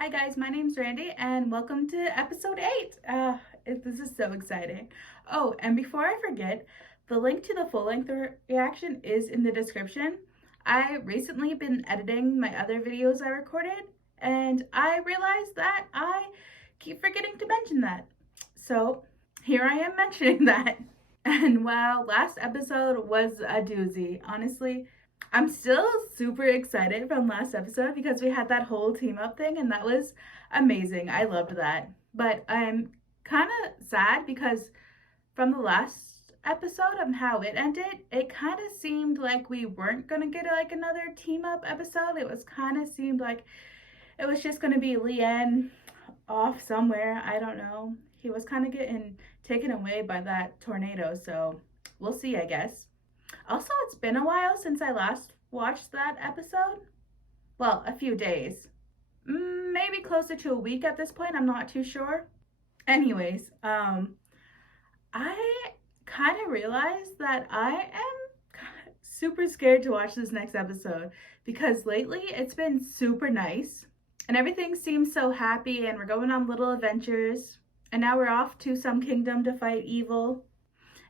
Hi guys, my name's Randy and welcome to episode 8. This is so exciting. Oh, and before I forget, the link to the full-length reaction is in the description. I recently been editing my other videos I recorded and I realized that I keep forgetting to mention that. So here I am mentioning that. And wow, last episode was a doozy. Honestly, I'm still super excited from last episode because we had that whole team up thing and that was amazing. I loved that. But I'm kind of sad because from the last episode and how it ended, it kind of seemed like we weren't going to get like another team up episode. It was kind of seemed like it was just going to be Leanne off somewhere. I don't know. He was kind of getting taken away by that tornado, so we'll see, I guess. Also, it's been a while since I last watched that episode. Well, a few days. Maybe closer to a week at this point. I'm not too sure. Anyways, I kind of realized that I am super scared to watch this next episode because lately it's been super nice and everything seems so happy and we're going on little adventures and now we're off to some kingdom to fight evil.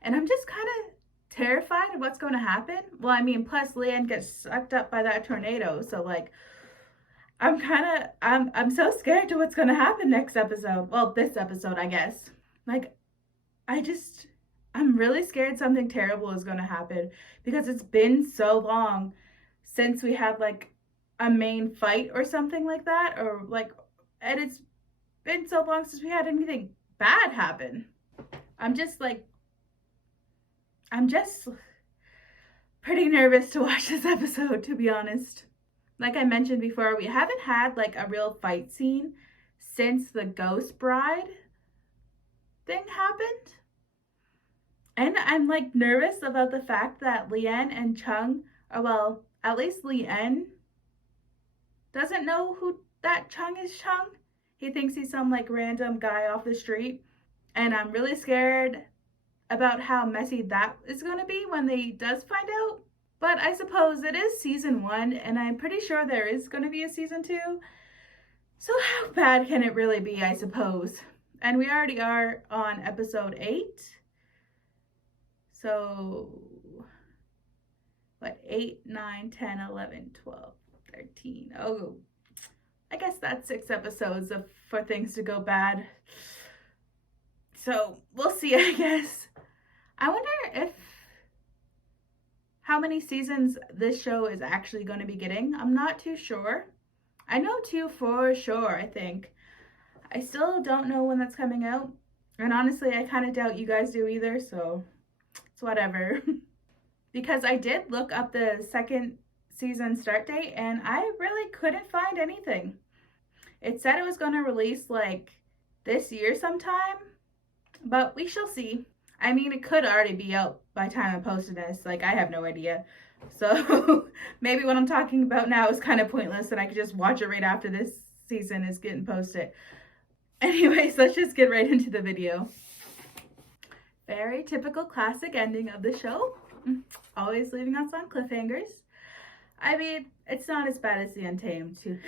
And I'm just kind of terrified of what's going to happen. Well, I mean, plus Leanne gets sucked up by that tornado, so like I'm so scared to what's going to happen next episode. Well, this episode, I guess. Like I just I'm really scared something terrible is going to happen because it's been so long since we had like a main fight or something like that, or like, and it's been so long since we had anything bad happen. I'm just like I'm just pretty nervous to watch this episode, to be honest. Like I mentioned before, we haven't had like a real fight scene since the Ghost Bride thing happened. And I'm like nervous about the fact that Leanne and Chung, or well, at least Leanne doesn't know who that Chung is. Chung. He thinks he's some like random guy off the street. And I'm really scared about how messy that is going to be when they does find out. But I suppose it is season 1 and I'm pretty sure there is going to be a season 2. So how bad can it really be, I suppose? And we already are on episode 8. So what, 8, 9, 10, 11, 12, 13. Oh, I guess that's 6 episodes for things to go bad. So we'll see, I guess. I wonder if how many seasons this show is actually going to be getting. I'm not too sure. I know 2 for sure, I think. I still don't know when that's coming out. And honestly, I kind of doubt you guys do either, so it's whatever. Because I did look up the second season start date and I really couldn't find anything. It said it was going to release like this year sometime, but we shall see. I mean, it could already be out by the time I'm posting this. Like, I have no idea. So maybe what I'm talking about now is kind of pointless and I could just watch it right after this season is getting posted. Anyways, let's just get right into the video. Very typical classic ending of the show. Always leaving us on cliffhangers. I mean, it's not as bad as The Untamed, too.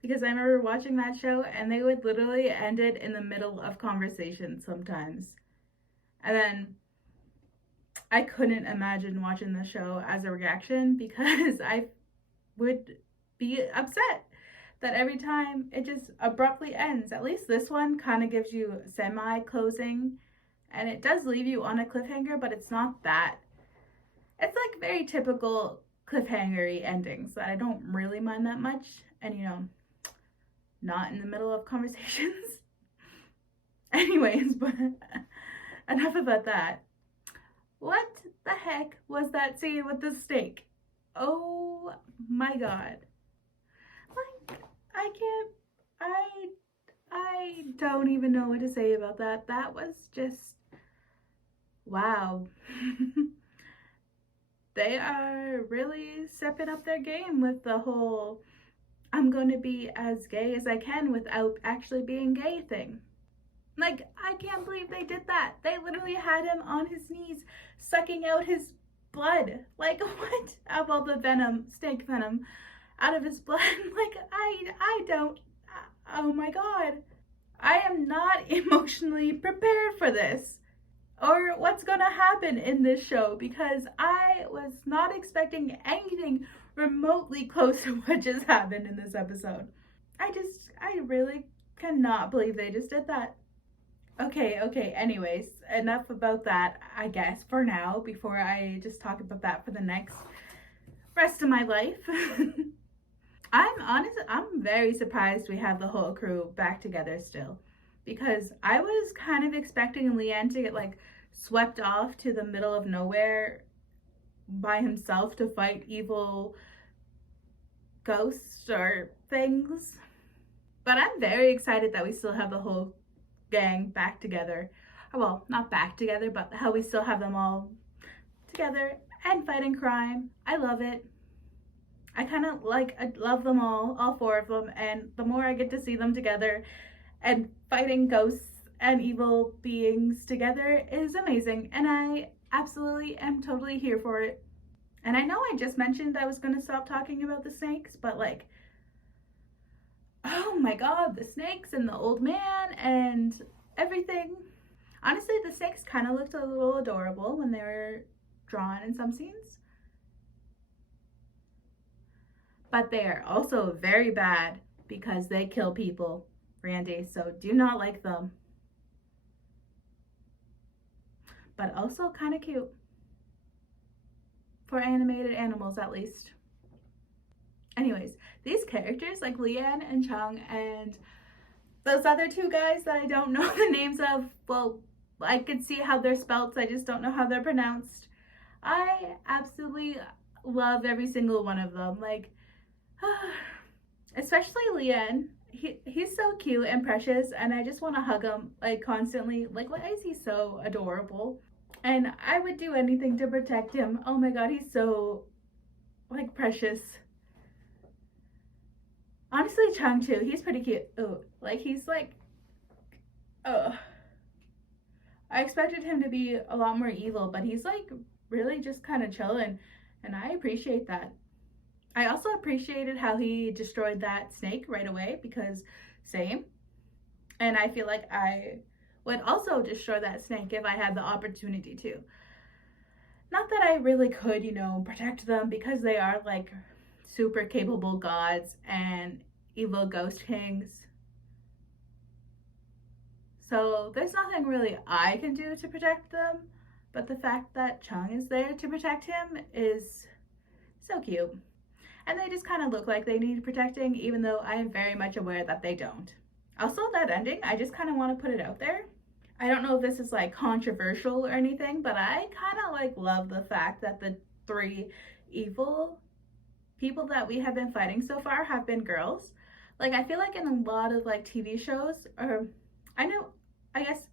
Because I remember watching that show and they would literally end it in the middle of conversation sometimes. And then I couldn't imagine watching the show as a reaction because I would be upset that every time it just abruptly ends. At least this one kind of gives you semi-closing and it does leave you on a cliffhanger, but it's not that. It's like very typical cliffhanger-y endings that I don't really mind that much. And you know, not in the middle of conversations. Anyways, but enough about that. What the heck was that scene with the steak? Oh my god. Like, I don't even know what to say about that. That was just, wow. They are really stepping up their game with the whole I'm going to be as gay as I can without actually being gay thing. Like, I can't believe they did that. They literally had him on his knees sucking out his blood. Like, what? Well, the venom, steak venom, out of his blood. Like, I don't. oh my god, I am not emotionally prepared for this or what's gonna happen in this show, because I was not expecting anything remotely close to what just happened in this episode. I really cannot believe they just did that. Okay, anyways, enough about that, I guess, for now, before I just talk about that for the next rest of my life. I'm very surprised we have the whole crew back together still, because I was kind of expecting Leanne to get like swept off to the middle of nowhere by himself to fight evil ghosts or things. But I'm very excited that we still have the whole gang back together. Well, not back together, but how we still have them all together and fighting crime. I love it. I love them all four of them, and the more I get to see them together and fighting ghosts and evil beings together is amazing, and I absolutely am totally here for it. And I know I just mentioned I was going to stop talking about the snakes, but like, oh my god, the snakes and the old man and everything. Honestly, the snakes kind of looked a little adorable when they were drawn in some scenes. But they are also very bad because they kill people, Randy, so do not like them. But also kind of cute. For animated animals, at least. Anyways, these characters like Leanne and Chung and those other two guys that I don't know the names of, well, I could see how they're spelt, I just don't know how they're pronounced. I absolutely love every single one of them. Like, especially Leanne. He's so cute and precious, and I just want to hug him like constantly. Like, why is he so adorable? And I would do anything to protect him. Oh my god, he's so like precious. Honestly, Chung too. He's pretty cute. Oh, like he's like, oh. I expected him to be a lot more evil, but he's like really just kind of chilling, and I appreciate that. I also appreciated how he destroyed that snake right away, because same. And I feel like I would also destroy that snake if I had the opportunity to. Not that I really could, protect them, because they are like super capable gods and evil ghost kings. So there's nothing really I can do to protect them, but the fact that Chung is there to protect him is so cute. And they just kind of look like they need protecting, even though I am very much aware that they don't. Also, that ending, I just kind of want to put it out there. I don't know if this is like controversial or anything, but I kind of like love the fact that the three evil people that we have been fighting so far have been girls. Like, I feel like in a lot of like TV shows, or I guess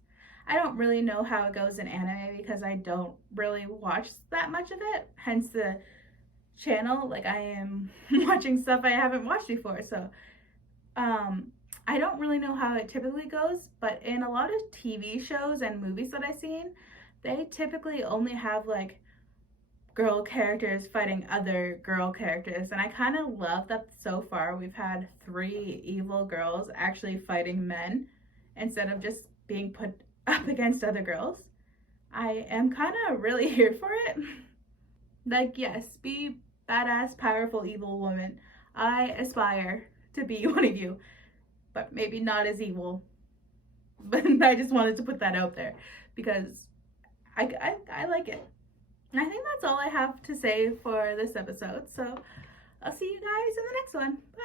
I don't really know how it goes in anime because I don't really watch that much of it, hence the channel. Like, I am watching stuff I haven't watched before, so I don't really know how it typically goes, but in a lot of TV shows and movies that I've seen, they typically only have like girl characters fighting other girl characters, and I kind of love that so far we've had 3 evil girls actually fighting men instead of just being put up against other girls. I am kind of really here for it. Like, yes, be badass, powerful, evil woman. I aspire to be one of you, but maybe not as evil. But I just wanted to put that out there because I like it. And I think that's all I have to say for this episode. So I'll see you guys in the next one. Bye.